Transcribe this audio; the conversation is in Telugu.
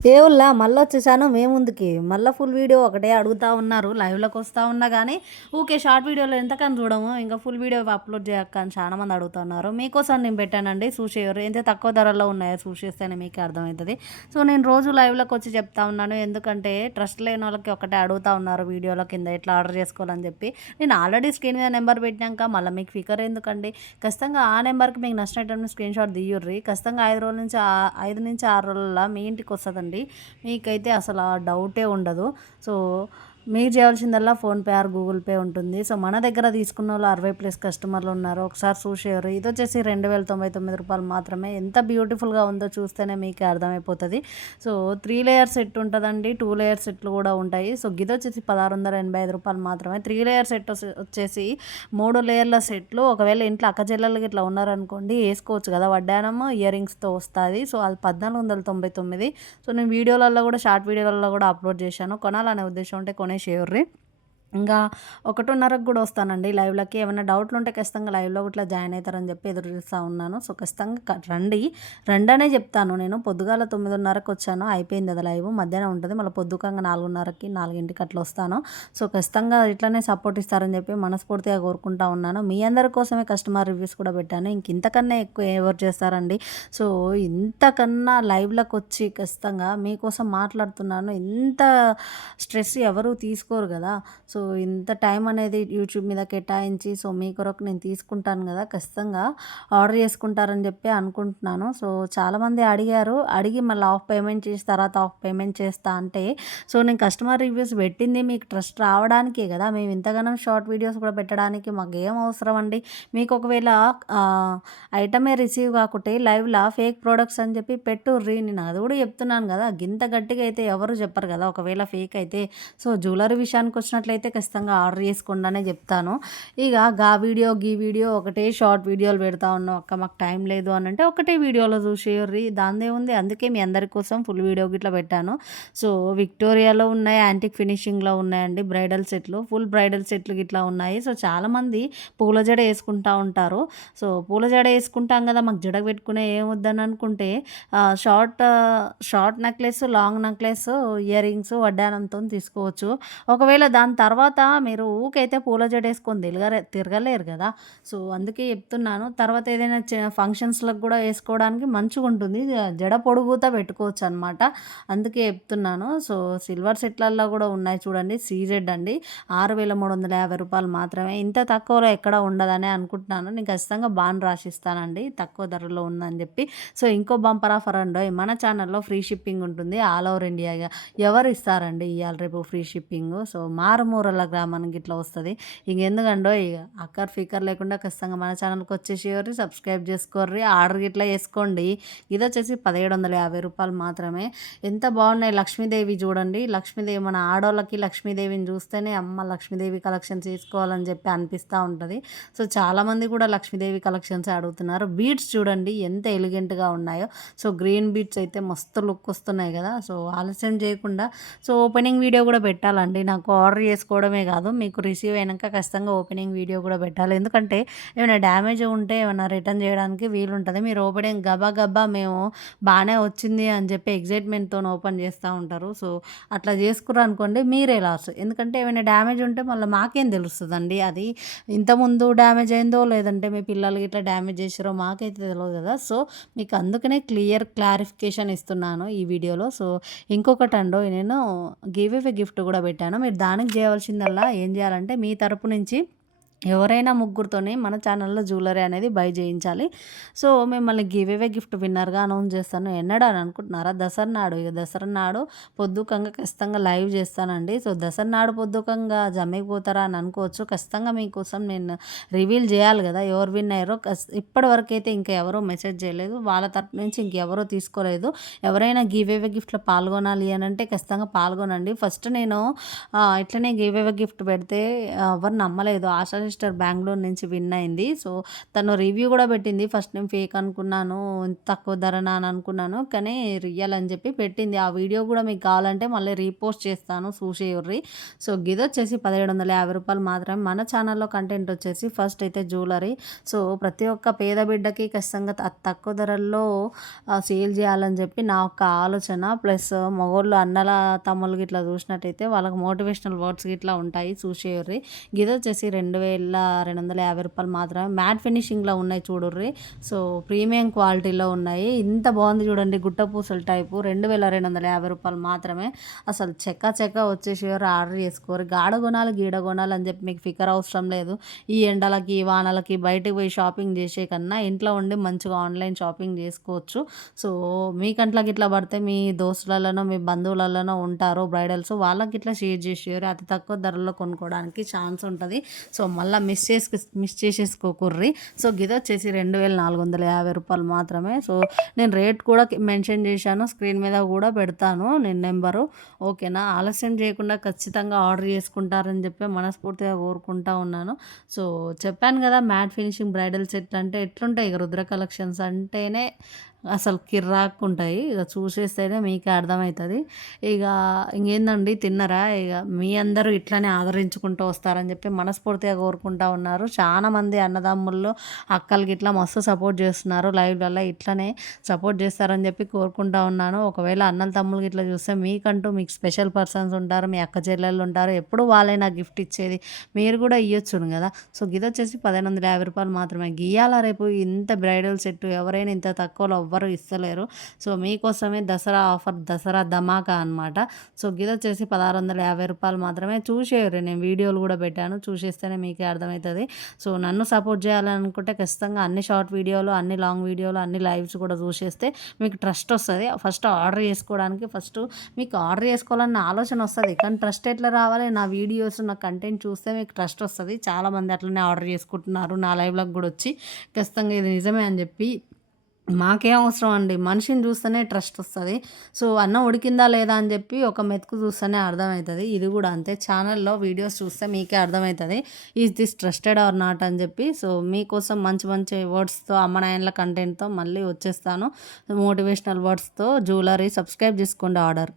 దేవుళ్ళా మళ్ళొచ్చేసాను మీ ముందుకి. మళ్ళా ఫుల్ వీడియో ఒకటే అడుగుతా ఉన్నారు. లైవ్‌లోకి వస్తా ఉన్నా గానీ, ఊకే షార్ట్ వీడియోలో ఎంతకని చూడము. ఇంక ఫుల్ వీడియో అప్‌లోడ్ చేయక్క అని చాలా మంది అడుగుతున్నారు. మీకోసం నేను పెట్టానండి చూసేయరు. ఎంత తక్కువ ధరలో ఉన్నాయో చూసేస్తేనే మీకే అర్థమయితది. సో, నేను రోజు లైవ్‌లోకి వచ్చి చెప్తా ఉన్నాను. ఎందుకంటే ట్రస్ట్ లేనోళ్ళకి ఒకటే అడుగుతా ఉన్నారు వీడియోల కింద ఎట్లా ఆర్డర్ చేసుకోవాలని చెప్పి. నేను ఆల్రెడీ స్క్రీన్ మీద నెంబర్ పెట్టినాక మళ్ళీ మీకు ఫికర్ ఎందుకండి? ఖచ్చితంగా ఆ నెంబర్‌కి మీకు నచ్చినటువంటి స్క్రీన్‌షాట్ తీయుర్రి. ఖచ్చితంగా 5-6 రోజుల్లో మీ ఇంటికి వస్తదండి. మీకైతే అసలు ఆ డౌటే ఉండదు. సో, మీరు చేయాల్సిందల్లా ఫోన్‌పే ఆర్ గూగుల్ పే ఉంటుంది. సో, మన దగ్గర తీసుకున్నోళ్ళు 60+ కస్టమర్లు ఉన్నారు. ఒకసారి చూసేయరు. ఇదొచ్చేసి రూ. 2099 మాత్రమే. ఎంత బ్యూటిఫుల్‌గా ఉందో చూస్తేనే మీకే అర్థమైపోతది. సో, 3 లేయర్ సెట్ ఉంటదండి. 2 లేయర్ సెట్లు కూడా ఉంటాయి. సో, గిదొచ్చేసి రూ. 1685 మాత్రమే. 3 లేయర్ సెట్ వచ్చేసి 3 లేయర్ల సెట్లు. ఒకవేళ ఇంట్లో అక్క చెల్లెలు గిట్లా ఉన్నారనుకోండి ఏసుకోవచ్చు కదా! వడ్డానము, ఇయర్ రింగ్స్‌తో వస్తాది. సో, అది 1499. సో, నేను వీడియోలలో కూడా షార్ట్ వీడియోలలో కూడా అప్‌లోడ్ చేశాను. కొనాలనే ఉద్దేశం ఉంటే కొనేసేయుర్రి. ఇంకా 1:30కి కూడా వస్తానండి లైవ్‌లోకి. ఏమైనా డౌట్లుంటే ఖచ్చితంగా లైవ్‌లో ఇట్లా జాయిన్ అవుతారని చెప్పి ఎదురు చూస్తా ఉన్నాను. సో, ఖచ్చితంగా రండి. రండనే చెప్తాను నేను. పొద్దుగాల 9:30కి వచ్చాను. అయిపోయింది అది లైవ్. మధ్యాహ్నం ఉంటుంది. మళ్ళీ పొద్దుకంగా 4:30కి, 4కి అట్లా వస్తాను. సో, ఖచ్చితంగా ఇట్లనే సపోర్ట్ ఇస్తారని చెప్పి మనస్ఫూర్తిగా కోరుకుంటా ఉన్నాను. మీ అందరి కోసమే కస్టమర్ రివ్యూస్ కూడా పెట్టాను. ఇంతకన్నా ఎక్కువ ఎవరు చేస్తారండి? సో, ఇంతకన్నా లైవ్‌లోకి వచ్చి ఖచ్చితంగా మీకోసం మాట్లాడుతున్నాను. ఇంత స్ట్రెస్ ఎవరు తీసుకోరు కదా! సో, ఇంత టైం అనేది యూట్యూబ్ మీద కేటాయించి సో, మీ కొరకు నేను తీసుకుంటాను గదా! ఖచ్చితంగా ఆర్డర్ చేసుకుంటారని చెప్పి అనుకుంటున్నాను. సో, చాలామంది అడిగారు. అడిగి మళ్ళీ హాఫ్ పేమెంట్ చేసి తర్వాత హాఫ్ పేమెంట్ చేస్తా అంటే, సో, నేను కస్టమర్ రివ్యూస్ పెట్టింది మీకు ట్రస్ట్ రావడానికే గదా! మేము ఇంతగనం షార్ట్ వీడియోస్ కూడా పెట్టడానికి మాకేం అవసరం అండి. మీకు ఒకవేళ ఐటమే రిసీవ్ కాకుంటే లైవ్‌లా ఫేక్ ప్రొడక్ట్స్ అని చెప్పి పెట్టుర్రి. నేను అది కూడా చెప్తున్నాను గదా! గింత గట్టిగా అయితే ఎవరు చెప్పరు గదా! ఒకవేళ ఫేక్ అయితే. సో, జ్యువెలరీ విషయానికొచ్చినట్లయితే ఖచ్చితంగా ఆర్డర్ చేసుకోండనే చెప్తాను. ఇక గా వీడియో, గీ వీడియో ఒకటే షార్ట్ వీడియోలు పెడతా ఉన్నాం అక్క మాకు టైం లేదు అనంటే ఒకటే వీడియోలో చూసేయుర్రి. దాందేముంది. అందుకే మీ అందరి కోసం ఫుల్ వీడియో గిట్లా పెట్టాను. సో, విక్టోరియాలో ఉన్నాయి, యాంటిక్ ఫినిషింగ్‌లో ఉన్నాయండి బ్రైడల్ సెట్లు. ఫుల్ బ్రైడల్ సెట్లు గిట్లా ఉన్నాయి. సో, చాలామంది పూల జడ ఏసుకుంటా ఉంటారు. సో, పూల జడ ఏసుకుంటాం కదా! మాకు జడ పెట్టుకునే ఏమొద్దని అనుకుంటే short necklace, long necklace, earrings, వడ్డానంతోని తీసుకోవచ్చు. ఒకవేళ దాని తర్వాత మీరు ఊకైతే పూల జడేసుకొని తిరగలేరు గదా! సో, అందుకే చెప్తున్నాను. తర్వాత ఏదైనా ఫంక్షన్స్‌లకు గూడా ఏసుకోవడానికి మంచిగుంటుంది. జడ పొడుగుతా పెట్టుకోవచ్చనమాట. అందుకే చెప్తున్నాను. సో, సిల్వర్ సెట్లల్లో గూడా ఉన్నాయి చూడండి. సీజెడ్ అండి. రూ. 6,350 మాత్రమే. ఇంత తక్కువలో ఎక్కడ ఉండదనే అనుకుంటున్నాను. నేను ఖచ్చితంగా బాండ్ రాసిస్తానండి. తక్కువ ధరలో ఉందని జెప్పి. సో, ఇంకో బంపర్ ఆఫర్ అండోయ్! మన ఛానల్‌లో ఫ్రీ షిప్పింగ్ ఉంటుంది. ఆల్ ఓవర్ ఇండియా ఎవరు ఇస్తారండి ఇయాల రేపు ఫ్రీ షిప్పింగు. సో, మారుమూరల గ్రామానికి ఇట్లా వస్తది. ఇంకెందుకండోయ్ అక్కర్ ఫికర్ లేకుండా ఖచ్చితంగా మన ఛానల్‌కి వచ్చేసేయండి. సబ్స్క్రైబ్ చేసుకోర్రి. ఆర్డర్ గిట్లా చేసుకోండి. ఇదొచ్చేసి రూ. 1750 మాత్రమే. ఎంత బాగున్నాయి లక్ష్మీదేవి చూడండి. లక్ష్మీదేవి మన ఆడోళ్ళకి లక్ష్మీదేవిని చూస్తేనే అమ్మ లక్ష్మీదేవి కలెక్షన్స్ తీసుకోవాలని చెప్పి అనిపిస్తూ ఉంటది. సో, చాలామంది కూడా లక్ష్మీదేవి కలెక్షన్సే అడుగుతున్నారు. బీడ్స్ చూడండి ఎంత ఎలిగెంట్‌గా ఉన్నాయో. సో, గ్రీన్ బీడ్స్ అయితే మస్తు లుక్ వస్తున్నాయి కదా! సో, ఆలస్యం చేయకుండా సో, ఓపెనింగ్ వీడియో కూడా పెట్టాలండి. నాకు ఆర్డర్ చేసుకోవడమే కాదు మీకు రిసీవ్ అయినాక ఖచ్చితంగా ఓపెనింగ్ వీడియో కూడా పెట్టాలి. ఎందుకంటే ఏమైనా డ్యామేజ్ ఉంటే ఏమైనా రిటర్న్ చేయడానికి వీలుంటది. మీరు ఓపెనింగ్ గబా గబా మేము బానే వచ్చింది అని చెప్పి ఎక్సైట్‌మెంట్‌తోని ఓపెన్ చేస్తా ఉంటారు. సో, అట్లా చేసుకుర్రనుకోండి మీరే లాస్. ఎందుకంటే ఏమైనా డ్యామేజ్ ఉంటే మళ్ళీ మాకేం తెలుస్తదండి. అది ఇంతకుముందు డ్యామేజ్ అయిందో లేదంటే మీ పిల్లలు గిట్లా డ్యామేజ్ చేసిర్రో మాకైతే తెలవదు కదా! సో, మీకు అందుకనే క్లారిఫికేషన్ ఇస్తున్నాను ఈ వీడియోలో. సో, ఇంకొకటండోయ్ నేను గివ్ అవే గిఫ్ట్ కూడా పెట్టాను. మీరు దానికి చేయవలసిందల్లా ఏం చేయాలంటే మీ తరపు నుంచి ఎవరైనా ముగ్గురితోని మన ఛానల్‌లో జ్యువెలరీ అనేది బై చేయించాలి. సో, మిమ్మల్ని గివ్ అవే గిఫ్ట్ విన్నర్‌గా అనౌన్స్ చేస్తాను. ఎన్నడని అనుకుంటున్నారా? దసరా నాడు. ఇక దసరా నాడు పొద్దుకంగా ఖచ్చితంగా లైవ్ చేస్తానండి. సో, దసరా నాడు పొద్దుకంగా జమ్మికిపోతారా అని అనుకోవచ్చు. ఖచ్చితంగా మీకోసం నేను రివీల్ చేయాలి కదా! ఎవరు విన్ అయ్యారో ఇప్పటివరకైతే ఇంకా ఎవరో మెసేజ్ చేయలేదు. వాళ్ళ తరపు నుంచి ఇంకెవరో తీసుకోలేదు. ఎవరైనా గివ్ అవే గిఫ్ట్‌లో పాల్గొనాలి అనంటే ఖచ్చితంగా పాల్గొనండి. ఫస్ట్ నేను ఇట్లనే గివ్ అవే గిఫ్ట్ పెడితే ఎవ్వరు నమ్మలేదు. ఆశా సిస్టర్ బెంగుళూరు నుంచి విన్ అయింది. సో, తను రివ్యూ కూడా పెట్టింది. ఫస్ట్ నేను ఫేక్ అనుకున్నాను. ఇంత తక్కువ ధరనా అని అనుకున్నాను. కానీ రియల్ అని చెప్పి పెట్టింది. ఆ వీడియో కూడా మీకు కావాలంటే మళ్ళీ రీపోస్ట్ చేస్తాను చూసేయుర్రి. సో, గిదొచ్చేసి రూ. 1750 మాత్రమే. మన ఛానల్‌లో కంటెంట్ వచ్చేసి ఫస్ట్ అయితే జ్యువెలరీ. సో, ప్రతి ఒక్క పేద బిడ్డకి ఖచ్చితంగా తక్కువ ధరల్లో సేల్ చేయాలని చెప్పి నా ఒక ఆలోచన. ప్లస్ మగోళ్ళు అన్నల తమ్ముళ్ళు గిట్లా చూసినట్టయితే వాళ్ళకి మోటివేషనల్ వర్డ్స్ గిట్లా ఉంటాయి చూసేయుర్రి. గిదొచ్చేసి రూ. 2250 మాత్రమే. మ్యాట్ ఫినిషింగ్‌లో ఉన్నాయి చూడుర్రి. సో, ప్రీమియం క్వాలిటీలో ఉన్నాయి. ఇంత బాగుంది చూడండి, గుట్ట పూసల టైపు. రూ. 2250 మాత్రమే. అసలు చెక్క చెక్క వచ్చేసేవారు, ఆర్డర్ చేసుకోరు. గాడ కొనాలి గీడ కొనాలి అని చెప్పి మీకు ఫికర్ అవసరం లేదు. ఈ ఎండలకి ఈ వానలకి బయటకు పోయి షాపింగ్ చేసే కన్నా ఇంట్లో ఉండి మంచిగా ఆన్లైన్ షాపింగ్ చేసుకోవచ్చు. సో, మీకంట్లోకి ఇట్లా పడితే మీ దోస్తులలోనో మీ బంధువులలోనో ఉంటారు బ్రైడల్స్, వాళ్ళకి ఇట్లా షేర్ చేసేవారు. అతి తక్కువ ధరలో కొనుక్కోవడానికి ఛాన్స్ ఉంటుంది. సో, మళ్ళీ మిస్ చేసేసుకోకుర్రి. సో, గిదొచ్చేసి రూ. 2450 మాత్రమే. సో, నేను రేట్ కూడా మెన్షన్ చేశాను, స్క్రీన్ మీద కూడా పెడతాను నేను నెంబరు. ఓకేనా? ఆలస్యం చేయకుండా ఖచ్చితంగా ఆర్డర్ చేసుకుంటారని చెప్పి మనస్ఫూర్తిగా కోరుకుంటా ఉన్నాను. సో, చెప్పాను కదా, మ్యాట్ ఫినిషింగ్ బ్రైడల్ సెట్ అంటే ఎట్లుంటాయి. ఇక రుద్ర కలెక్షన్స్ అంటేనే అసలు కిర్రాక్కుంటాయి. ఇక చూసేస్తేనే మీకే అర్థమవుతుంది. ఇక ఇంకేందండి, తిన్నరా? ఇక మీ అందరూ ఇట్లనే ఆదరించుకుంటూ వస్తారని చెప్పి మనస్ఫూర్తిగా కోరుకుంటా ఉన్నారు. చాలామంది అన్నదమ్ముళ్ళు అక్కలకి ఇట్లా మస్తు సపోర్ట్ చేస్తున్నారు. లైవ్లలో ఇట్లనే సపోర్ట్ చేస్తారని చెప్పి కోరుకుంటా ఉన్నాను. ఒకవేళ అన్నల తమ్ముళ్ళకి ఇట్లా చూస్తే మీకంటూ మీకు స్పెషల్ పర్సన్స్ ఉంటారు, మీ అక్క చెల్లెళ్ళు ఉంటారు. ఎప్పుడు వాళ్ళే నాకు గిఫ్ట్ ఇచ్చేది, మీరు కూడా ఇవ్వచ్చును కదా. సో, గిదొచ్చేసి రూ. 1150 మాత్రమే. గియ్యాల రేపు ఇంత బ్రైడల్ సెట్ ఎవరైనా ఇంత తక్కువలో ఎవ్వరు ఇస్తలేరు. సో, మీకోసమే దసరా ఆఫర్, దసరా ధమాకా అనమాట. సో, గిదొచ్చేసి రూ. 1650 మాత్రమే. చూసేయండి, నేను వీడియోలు కూడా పెట్టాను, చూసేస్తేనే మీకే అర్థమవుతుంది. సో, నన్ను సపోర్ట్ చేయాలనుకుంటే ఖచ్చితంగా అన్ని షార్ట్ వీడియోలు, అన్ని లాంగ్ వీడియోలు, అన్ని లైవ్స్ కూడా చూసేస్తే మీకు ట్రస్ట్ వస్తుంది. ఫస్ట్ ఆర్డర్ చేసుకోవడానికి మీకు ఆర్డర్ చేసుకోవాలన్న ఆలోచన వస్తుంది. కానీ ట్రస్ట్ ఎట్లా రావాలి? నా వీడియోస్, నా కంటెంట్ చూస్తే మీకు ట్రస్ట్ వస్తుంది. చాలామంది అట్లనే ఆర్డర్ చేసుకుంటున్నారు నా లైవ్లకు కూడా వచ్చి. ఖచ్చితంగా ఇది నిజమే అని చెప్పి. మాకేం అవసరం అండి, మనిషిని చూస్తేనే ట్రస్ట్ వస్తుంది. సో, అన్నం ఉడికిందా లేదా అని చెప్పి ఒక మెతుకు చూస్తేనే అర్థమవుతుంది. ఇది కూడా అంతే, ఛానల్లో వీడియోస్ చూస్తే మీకే అర్థమవుతుంది is this trusted or not అని చెప్పి. సో, మీకోసం మంచి మంచి వర్డ్స్తో, అమ్మ నాయనల కంటెంట్తో మళ్ళీ వచ్చేస్తాను, మోటివేషనల్ వర్డ్స్తో. జ్యువెలరీ సబ్స్క్రైబ్ చేసుకోండి. ఆర్డర్